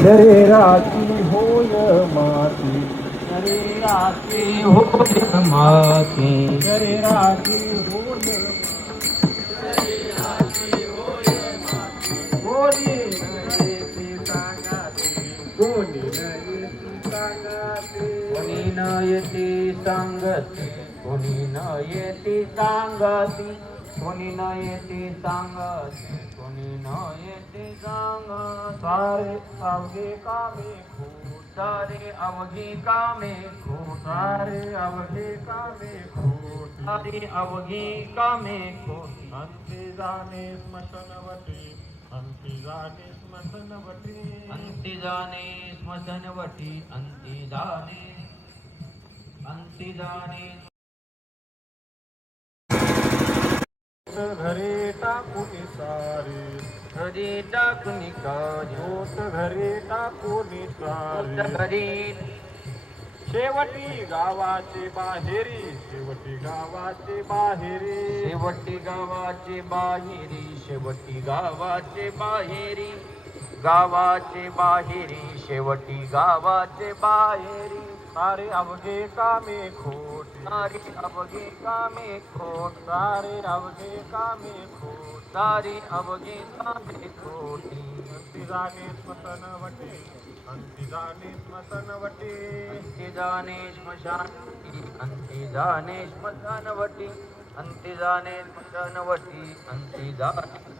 शरीराची होय माती, शरीराची होय माती, शरीराची होय कोणी नयेती सांगाते, कोणी नयेती सांगाते, कोणी नयेती सांगते, कोणी नयेती सांगती, कोणी नयेती सांगते, कोणी नयेती सांग. सारे अवघे कामे खूप, सारे अवघे कामे खूप, सारे अवघे कामे खूप, सारे अवघे कामे खूप. अंती जाणे स्मशानवटी, अंती जाणे स्मशानवटी, अंती जाणे स्मशानवटी, अंती जाणे, अंती जाणे. घरी टाकून सारी, घरी टाकून ज्योत घरी टाकून सारी, घरी शेवटी गावाचे बाहेरी, शेवटी गावाचे बाहेरी, शेवटी गावाचे बाहेरी, शेवटी गावाचे बाहेरी, गावाचे बाहेरी, शेवटी गावाचे बाहेरी. सारे अवघे कामे खोट, सारे अवघे कामे खोट, सारे अवघे कामे खोट, सारे अवघे कामे खोटी. अंती जाणे स्मशानवटी, अंती जाणे स्मशानवटी, अंती जाणे स्मशानवटी, अंती जाणे स्मशानवटी, अंती जाणे स्मशानवटी, अंती जाणे.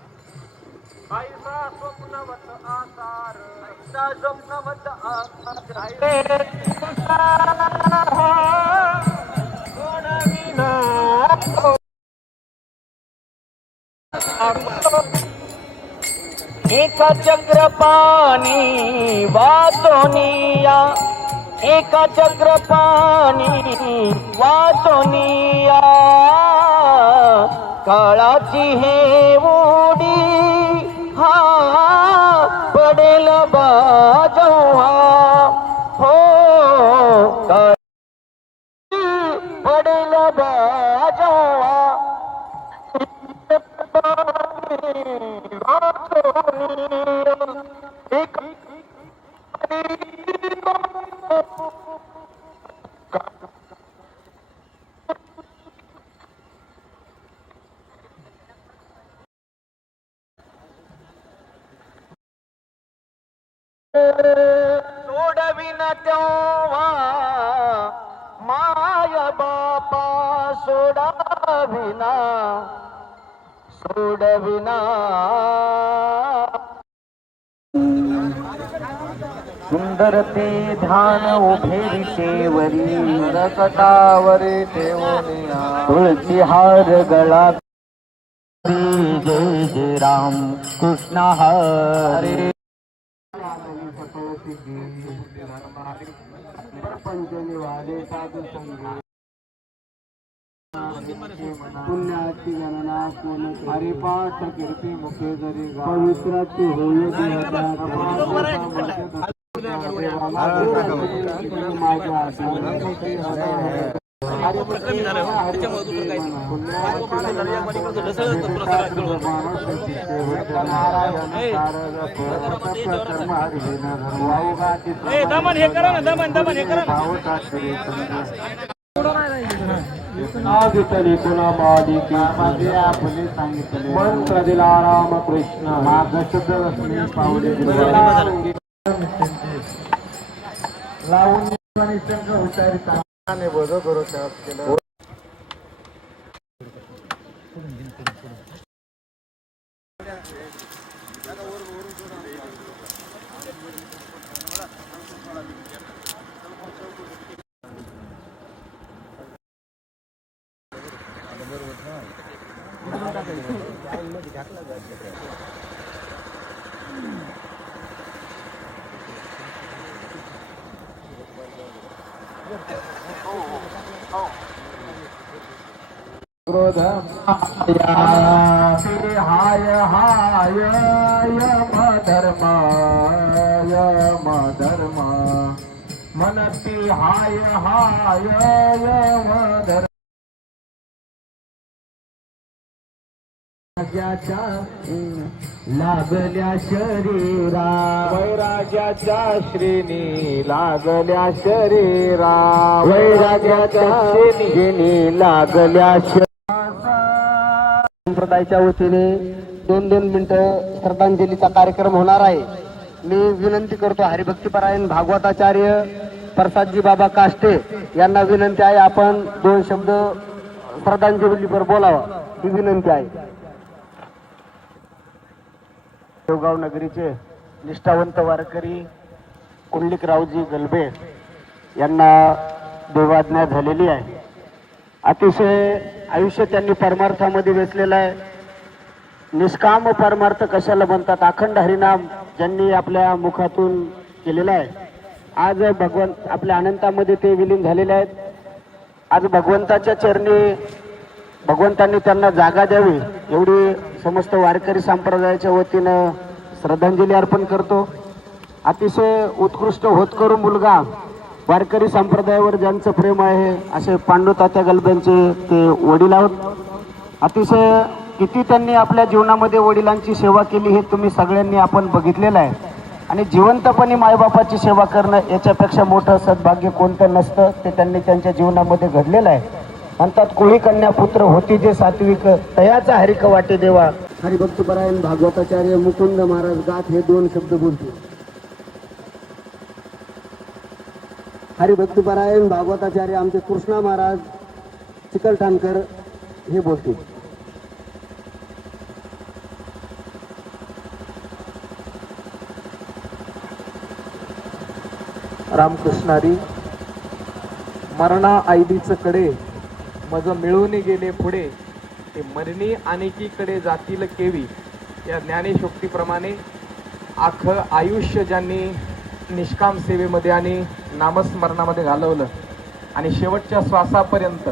आईचा स्वप्नवत आकार, आईचा स्वप्नवत आकार, एका चक्रपाणी वाचोनिया, एका चक्रपाणी वाचोनिया, काळाची हे उडी हा पडेल बाजवा, हो पडेल बाजवा. सोडविन तेव्हा माय बापा, सोडविना, सोडविना. सुंदर ते ध्यान उभे विटेवरी, रकटावरी ठेवूनिया, तुळशी हार गळा. जय जय राम कृष्ण हरे. पुण्याची गणना कोण, हरिपाठ कीर्ती मुखे जरी पवित्राची होय नागितली पुन्हा मालिके आपले सांगितले, मंत्र दिला रामकृष्ण, माग शुद्ध रश्मी पावले लावून उच्चारित बोध करू केलं. क्रोध हाय हाय यम धर्म, यम धर्म मनती हाय हाय यम धर्म. राजाच्या लागल्या शरीरा वैराग्याच्या श्रेणी लागल्या शरीरा वैराग्याच्या श्रेणी लागल्या संप्रदायाच्या वतीने 2-2 मिनिटं श्रद्धांजलीचा कार्यक्रम होणार आहे. मी विनंती करतो हरिभक्तीपरायण भागवताचार्य प्रसादजी बाबा काष्टे यांना विनंती आहे, आपण 2 शब्द श्रद्धांजलीवर बोलावा ही विनंती आहे. देवगाव नगरीचे निष्ठावंत वारकरी कुंडलिकरावजी गलबे यांना देवाज्ञा झालेली आहे. अतिशय आयुष्य त्यांनी परमार्थामध्ये वेचलेलं आहे. निष्काम परमार्थ कशाला म्हणतात, अखंड हरिनाम ज्यांनी आपल्या मुखातून केलेला आहे. आज भगवंत आपल्या अनंतामध्ये ते विलीन झालेले आहेत. आज भगवंताच्या चरणी भगवंतांनी त्यांना जागा द्यावी एवढी समस्त वारकरी संप्रदायाच्या वतीनं श्रद्धांजली अर्पण करतो. अतिशय उत्कृष्ट होतकरू मुलगा वारकरी संप्रदायावर ज्यांचं प्रेम आहे असे पांडू तात्या गलब्यांचे ते वडील आहोत. अतिशय किती त्यांनी आपल्या जीवनामध्ये वडिलांची सेवा केली हे तुम्ही सगळ्यांनी आपण बघितलेलं आहे. आणि जिवंतपणे मायबापाची सेवा करणं याच्यापेक्षा मोठं सद्भाग्य कोणतं नसतं, ते त्यांनी त्यांच्या जीवनामध्ये घडलेलं आहे. म्हणतात कोळी कन्या पुत्र होती जे सात्विक तयाचा हरिक वाटे देवा. हरिभक्तपरायण भागवताचार्य मुकुंद महाराज गात हे 2 शब्द बोलतील. हरिभक्तपरायण भागवताचार्य आमचे कृष्णा महाराज चिकलठाणकर हे बोलतील. रामकृष्णारी मरणा आईदीच कडे मज मिळून गेले पुढे ते मरणी अनेकीकडे जातील केवी. या ज्ञानेशोक्तीप्रमाणे आख आयुष्य ज्यांनी निष्काम सेवेमध्ये आणि नामस्मरणामध्ये घालवलं आणि शेवटच्या श्वासापर्यंत,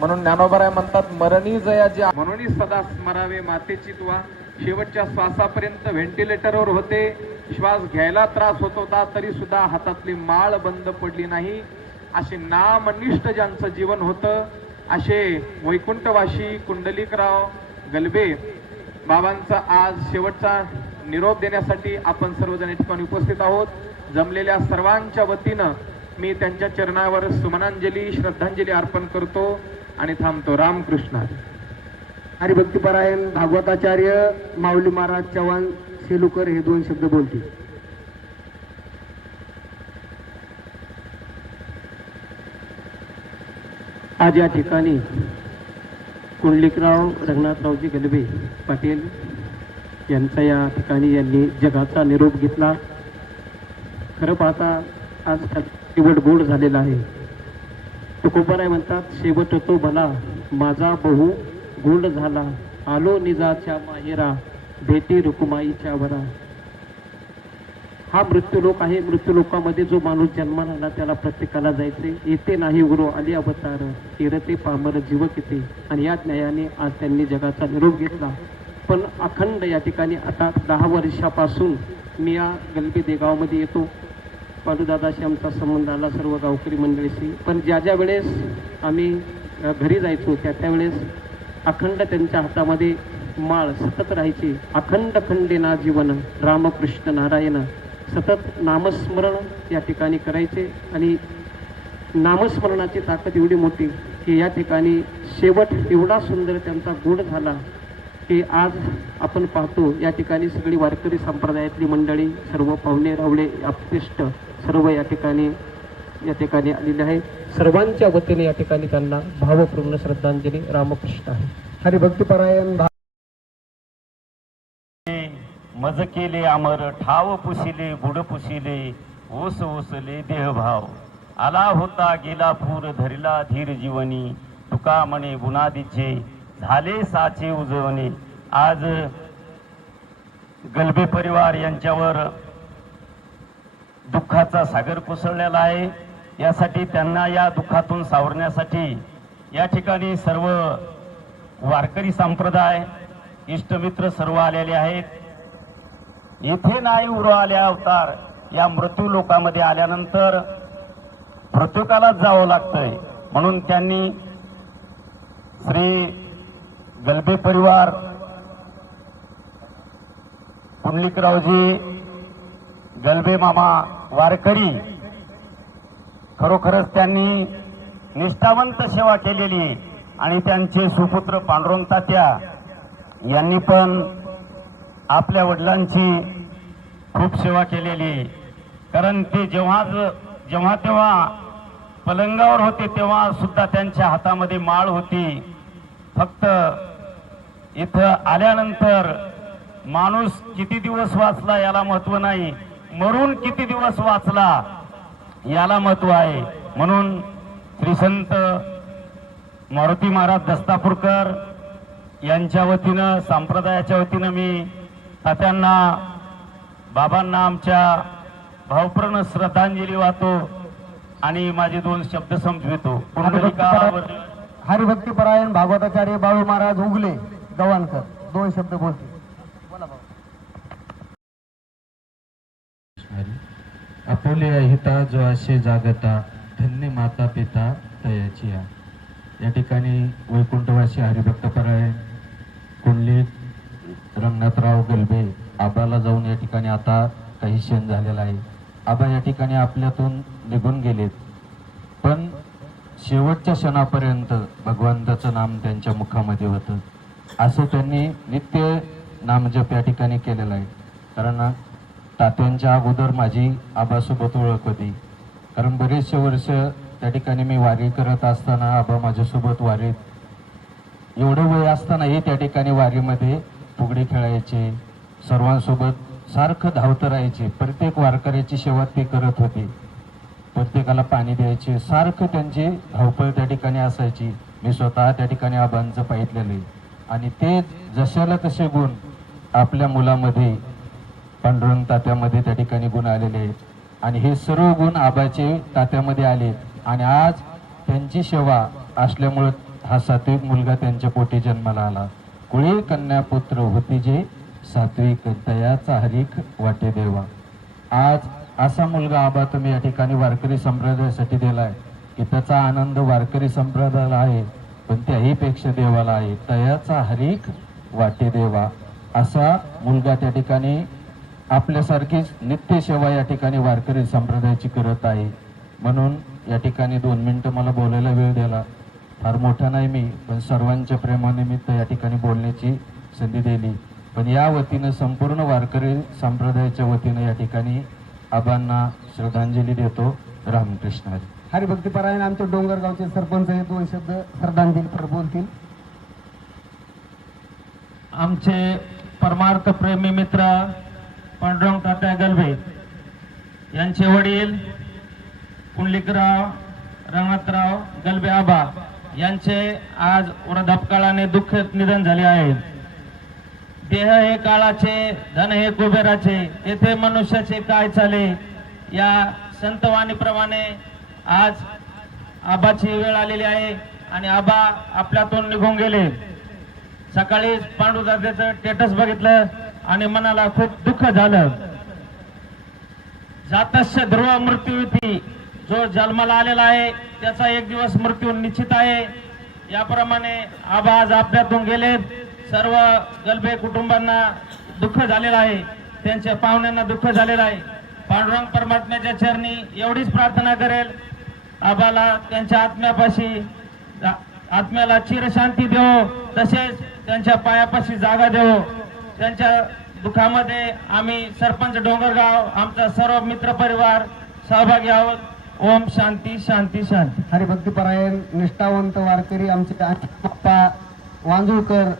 म्हणून ज्ञानोबराय म्हणतात मरणी जया ज्या म्हणून सदा स्मरावे मातेची तुवा. शेवटच्या श्वासापर्यंत व्हेंटिलेटरवर होते, श्वास घ्यायला त्रास होत होता तरी सुद्धा हातातली माळ बंद पडली नाही. असे नामनिष्ठ ज्यांचं जीवन होतं असे वैकुंठवासी कुंडलिकराव गलबे बाबांचा आज शेवटचा निरोप देण्यासाठी आपण सर्वजण या ठिकाणी उपस्थित आहोत. जमलेल्या सर्वांच्या वतीनं मी त्यांच्या चरणावर सुमनांजली श्रद्धांजली अर्पण करतो आणि थांबतो. रामकृष्ण. हरिभक्तीपरायण भागवताचार्य माऊली महाराज चव्हाण सेलुकर हे 2 शब्द बोलतील. आज या ठिकाणी कुंडलिकराव रंगनाथरावजी गलबे पाटील यांचा या ठिकाणी यांनी जगाचा निरोप घेतला. खरं पाहता आज शेवट गोड झालेला आहे. तुकोबाराय म्हणतात शेवट तो भला माझा बहु गोड झाला, आलो निजाच्या माहेरा भेटी रुकुमाईच्या वरा. हा मृत्यूलोक आहे. मृत्यूलोकामध्ये जो माणूस जन्माला आला त्याला प्रत्येकाला जायचे. येते नाही गुरु आली अवतार, किरते पामर जीव किती. आणि या न्यायाने आज त्यांनी जगाचा निरोप घेतला. पण अखंड या ठिकाणी आता 10 वर्षापासून मी या गलबे देगावमध्ये येतो. पांडुदादाशी आमचा संबंध आला, सर्व गावकरी मंडळीशी. पण ज्या ज्या वेळेस आम्ही घरी जायचो त्या वेळेस अखंड त्यांच्या हातामध्ये माळ सतत राहायची. अखंड खंडेना जीवन रामकृष्ण नारायण. सतत नामस्मरण या ठिकाणी करायचे आणि नामस्मरणाची ताकद एवढी मोठी की या ठिकाणी शेवट एवढा सुंदर त्यांचा गोड झाला की आज आपण पाहतो या ठिकाणी सगळी वारकरी संप्रदायातली मंडळी, सर्व पाहुणे रावळे आप्तेष्ट सर्व या ठिकाणी आलेले आहे. सर्वांच्या वतीने या ठिकाणी त्यांना भावपूर्ण श्रद्धांजली. रामकृष्ण आहे. हरिभक्तीपरायण मज केले अमर ठाव पुसिले बुड पुसिले ओस ओसले देहभाव. आला होता गेला पूर धरिला धीर जीवनी तुका म्हणे बुनादीचे झाले साचे उजवणे. आज गलबे परिवार यांच्यावर दुःखाचा सागर कोसळलेला आहे. यासाठी त्यांना या दुःखातून सावरण्यासाठी या ठिकाणी सर्व वारकरी संप्रदाय इष्टमित्र सर्व आलेले आहेत. येथे नाही उरो आले अवतार. या मृत्यू लोकामध्ये आल्यानंतर प्रत्येकालाच जावं लागतंय. म्हणून त्यांनी श्री गलबे परिवार पुंडलिकरावजी गलबे मामा वारकरी, खरोखरच त्यांनी निष्ठावंत सेवा केलेली आहे. आणि त्यांचे सुपुत्र पांडुरंग तात्या यांनी पण आपल्या वडिलांची खूप सेवा केलेली आहे. कारण ते जेव्हा तेव्हा पलंगावर होते तेव्हा सुद्धा त्यांच्या हातामध्ये माळ होती. फक्त इथं आल्यानंतर माणूस किती दिवस वाचला याला महत्व नाही, मरून किती दिवस वाचला याला महत्व आहे. म्हणून श्री संत मारुती महाराज दस्तापूरकर यांच्या वतीनं, संप्रदायाच्या वतीनं मी तात्यांना, बाबांना आमच्या भावपूर्ण श्रद्धांजली वाहतो आणि माझे 2 शब्द समजवितो. हरिभक्तीपरायण भागवताचार्य बाळू महाराज उगले गव्हाणकर 2 शब्द बोलतील. आपुले हिता जो असे जागता, धन्य माता पिता तयाची. या ठिकाणी वैकुंठवासी हरिभक्तपरायण कुंडलिक रंगनाथराव गलबे आबाला जाऊन या ठिकाणी आता काही क्षण झालेला आहे. आबा या ठिकाणी आपल्यातून निघून गेलेत, पण शेवटच्या क्षणापर्यंत भगवंताचं नाम त्यांच्या मुखामध्ये होतं. असं त्यांनी नित्य नामजप या ठिकाणी केलेला आहे. कारण तात्यांच्या अगोदर माझी आबासोबत ओळख होती. कारण बरेचसे वर्ष त्या ठिकाणी मी वारी करत असताना आबा माझ्यासोबत वारीत, एवढं वय असतानाही त्या ठिकाणी वारीमध्ये फुगडी खेळायचे, सर्वांसोबत सारखं धावत राहायचे. प्रत्येक वारकऱ्याची सेवा ते करत होते, प्रत्येकाला पाणी द्यायचे, सारखं त्यांची धावपळ त्या ठिकाणी असायची. मी स्वतः त्या ठिकाणी आबांचं पाहितलेलं आहे. आणि ते जशाला तसे गुण आपल्या मुलामध्ये, पांडुरंग तात्यामध्ये त्या ठिकाणी गुण आलेले आहेत. आणि हे सर्व गुण आबाचे तात्यामध्ये आले. आणि आज त्यांची सेवा असल्यामुळे हा 7वीक मुलगा त्यांच्या पोटी जन्माला आला. कुळे कन्या पुत्र होती जे, 7वीक दयाचा हरीख वाटे देवा. आज असा मुलगा आबा तुम्ही या ठिकाणी वारकरी संप्रदायासाठी दिलाय की त्याचा आनंद वारकरी संप्रदायाला आहे, पण त्याही पेक्षा देवाला आहे. दयाचा हरीख वाटे देवा असा मुलगा त्या ठिकाणी आपल्यासारखीच नित्य सेवा या ठिकाणी वारकरी संप्रदायाची करत आहे. म्हणून या ठिकाणी 2 मिनिटं मला बोलायला वेळ दिला. फार मोठा नाही मी, पण सर्वांच्या प्रेमानिमित्त या ठिकाणी बोलण्याची संधी दिली. पण या वतीनं संपूर्ण वारकरी संप्रदायाच्या वतीनं या ठिकाणी आबांना श्रद्धांजली देतो. रामकृष्ण हरी. हरिभक्तीपरायण आमचे डोंगरगावचे सरपंच हे 2 शब्द श्रद्धांजली बोलतील. आमचे परमार्थ प्रेमी मित्र पांडुरंग तात्या गलबे यांचे वडील पुंडलिकराव रंगनाथराव गलबे आबा यांचे आज वृद्धापकाळाने दुःखद निधन झाले आहे. देह हे काळाचे, धन हे कुबेराचे, येथे मनुष्याचे काय चाले, या संतवाणीप्रमाणे आज आबाची वेळ आलेली आहे आणि आबा आपल्यातून निघून गेले. सकाळी पांडुदादाचं स्टेटस बघितलं आणि मनाला खूप दुःख झालं. जातस्य ध्रुव मृत्यूविधी, जो जन्माला आलेला आहे त्याचा एक दिवस मृत्यू निश्चित आहे. याप्रमाणे आबा आज आपल्यातून गेले. सर्व गलबे कुटुंबांना दुःख झालेलं आहे, त्यांच्या पाहुण्यांना दुःख झालेलं आहे. पांडुरंग परमात्म्याच्या चरणी एवढीच प्रार्थना करेल, आबाला त्यांच्या आत्म्याला चिरशांती देव, तसेच त्यांच्या पायापाशी जागा देव. त्यांच्या दुःखामध्ये आम्ही सरपंच डोंगरगाव, आमचा सर्व मित्र परिवार सहभागी आहोत. ओम शांती शांती शांती. हरिभक्तीपरायण निष्ठावंत वारकरी आमचे बाप्पा वांजुळकर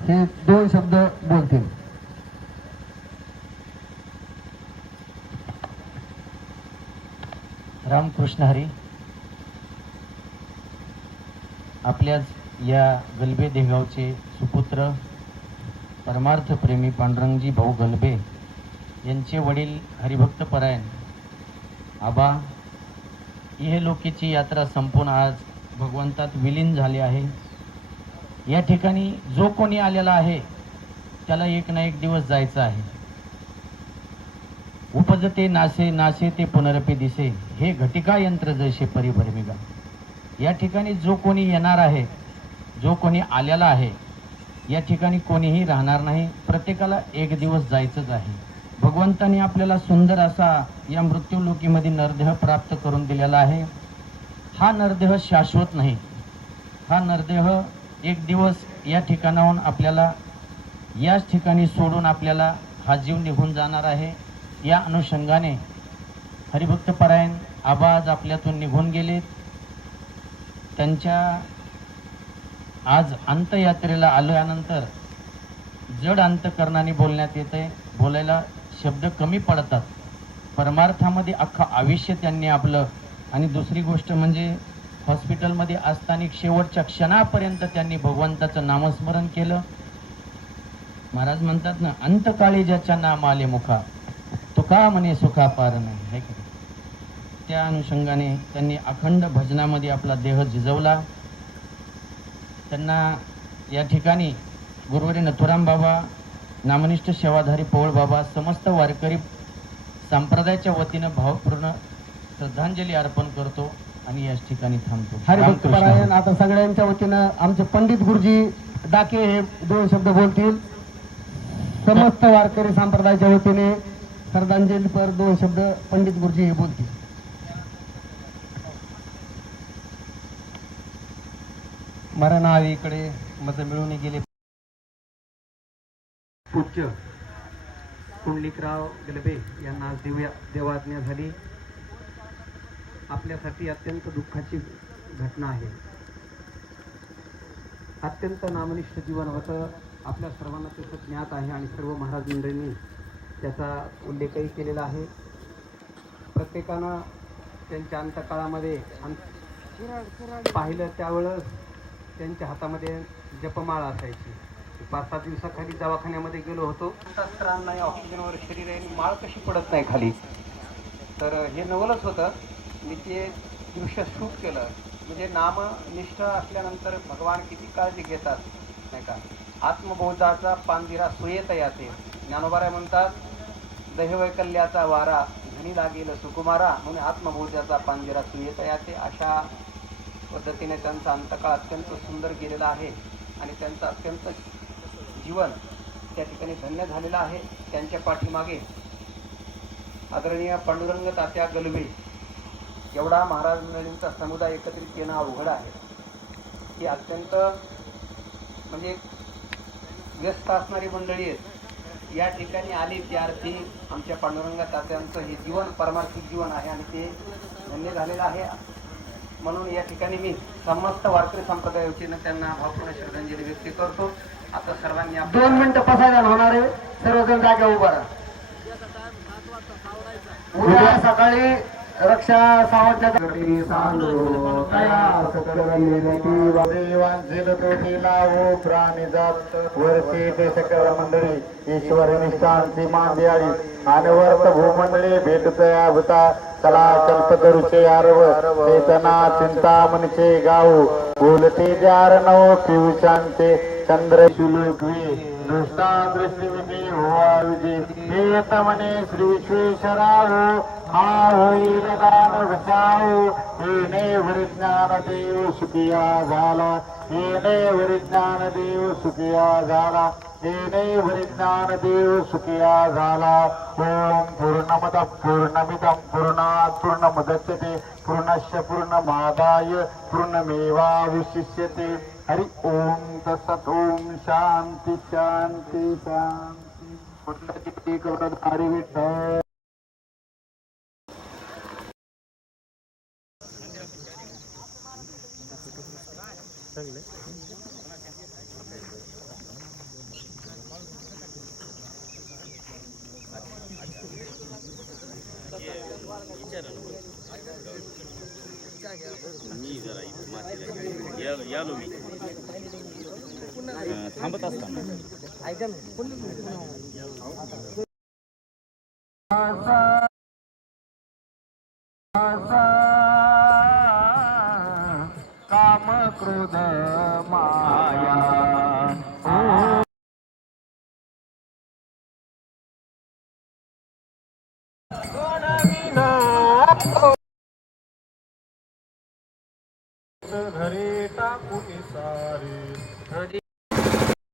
हे 2 शब्द बोलतील. रामकृष्ण हरी. आपल्याच या गलबे देगावचे सुपुत्र परमार्थ प्रेमी पांडुरंगजी भाऊ गलबे यांचे वडील हरिभक्तपरायण आबा हे लोकीची यात्रा संपून आज भगवंतात विलीन झाले आहे. या ठिकाणी जो कोणी आलेला आहे त्याला एक ना एक दिवस जायचं आहे. उपजते नासे नासे ते पुनरपी दिसे, हे घटिका यंत्र जैसे परिभ्रमिगा. या ठिकाणी जो कोणी येणार आहे, जो कोणी आलेला आहे, या ठिकाणी कोणीही राहणार नाही, प्रत्येकाला एक दिवस जायचंच आहे. भगवंताने आपल्याला सुंदर असा या मृत्यूलोकीमध्ये नरदेह प्राप्त करून दिलेला आहे. हा नरदेह शाश्वत नाही. हा नरदेह एक दिवस या ठिकाणाहून आपल्याला याच ठिकाणी सोडून आपल्याला हा जीव निघून जाणार आहे. या अनुषंगाने हरिभक्त परायण आबा आज आपल्यातून निघून गेलेत. त्यांच्या आज अंत्ययात्रेला आल्यानंतर जड अंतकरणाने बोलण्यात येते. बोलायला शब्द कमी पडतात. परमार्थामध्ये अख्खं आयुष्य त्यांनी आपलं, आणि दुसरी गोष्ट म्हणजे हॉस्पिटलमध्ये असताना शेवटच्या क्षणापर्यंत त्यांनी भगवंताचं नामस्मरण केलं. महाराज म्हणतात ना, अंतकाळी ज्याच्या नाम आले मुखा, तुका म्हणे सुखा पार नाही, है की नाही? त्या अनुषंगाने त्यांनी अखंड भजनामध्ये आपला देह झिजवला. त्यांना या ठिकाणी गुरुवारी नथुराम बाबा, नामनिष्ठ सेवाधारी पवळ बाबा, समस्त वारकरी संप्रदायाच्या वतीनं भावपूर्ण श्रद्धांजली अर्पण करतो आणि याच ठिकाणी थांबतो. हरिभक्त परायण आता सगळ्यांच्या वतीनं आमचे पंडित गुरुजी डाके हे 2 शब्द बोलतील. समस्त वारकरी संप्रदायाच्या वतीने श्रद्धांजलीपर 2 शब्द पंडित गुरुजी हे बोलतील. मरणावीकडे मत मिळून गेले. पूज्य कुंडलिकराव गलबे यांना आज देवाज्ञा झाली. आपल्यासाठी अत्यंत दुःखाची घटना आहे. अत्यंत नामनिष्ठ जीवन होतं. आपल्या सर्वांना त्याचं ज्ञात आहे आणि सर्व महाराज मंडळींनी त्याचा उल्लेखही केलेला आहे. प्रत्येकानं त्यांच्या अंतकाळामध्ये पाहिलं त्यावेळेस त्यांच्या हातामध्ये जपमाळ असायची. 5-7 दिवसाखाली दवाखान्यामध्ये गेलो होतो. तास नाही, ऑक्सिजनवर शरीर आहे, माळ कशी पडत नाही खाली. तर हे नवलच होतं. मी ते दृश्य शूट केलं. म्हणजे नामनिष्ठ असल्यानंतर भगवान किती काळजी घेतात नाही का. आत्मबोधाचा पांदिरा सुयेत याते. ज्ञानोबाराय म्हणतात, दैवैकल्याचा वारा धनी लागेल सुकुमारा, म्हणून आत्मबोधाचा पांदिरा सुयेत याते. अशा पद्धतीने त्यांचा अंतकाळ अत्यंत सुंदर गेलेला आहे आणि त्यांचं अत्यंत जीवन त्या ठिकाणी धन्य झालेलं आहे. त्यांच्या पाठीमागे आदरणीय पांडुरंग तात्या गलबे एवढा महाराज मंडळींचा समुदाय एकत्रित येणं अवघड आहे. ही अत्यंत म्हणजे व्यस्त असणारी मंडळी आहेत. या ठिकाणी आली त्या अर्थी आमच्या पांडुरंग तात्यांचं हे जीवन परमार्थिक जीवन आहे आणि ते धन्य झालेलं आहे. म्हणून या ठिकाणी मी समस्त वारकरी संप्रदायावतीनं त्यांना भावपूर्ण श्रद्धांजली व्यक्त करतो. आता सर्वांनी 2 मिनिटं पसायदान होणार आहे. सर्वजण जागा उभा राहा. उद्या सकाळी रक्षा सावंतच्या प्राणी जात वरची ते सकल मंडळी ईश्वर निष्ठांची मान द्यावी आणि वर्त भूमंडळी भेटतया भूता चला कल्पतरुचे आरव चेतना चिंतामणचे गाऊ बोलते जार नव पिवशांचे चंद्र शुलुकवी दृष्टा दृष्टीविधी होवा विजय येत म्हणे श्री विश्वेश्वराव हा होईल दान बचाव. येणे विज्ञान देव सुखिया झाला. येणे विज्ञान देव सुखिया झाला. येणे विज्ञान देव सुखिया झाला. ओम पूर्णमद पूर्णमिदं पूर्णात् पूर्णमुदच्यते पूर्णस्य पूर्णमादाय पूर्णमेवावशिष्यते. हरि ओम तत्सत्. ओम शांती शांती शांती. कुठल्याची कवडत हरी विठ्ठल. यालो मी थांबत असताना काम क्रोध माया घरी टाकून सारे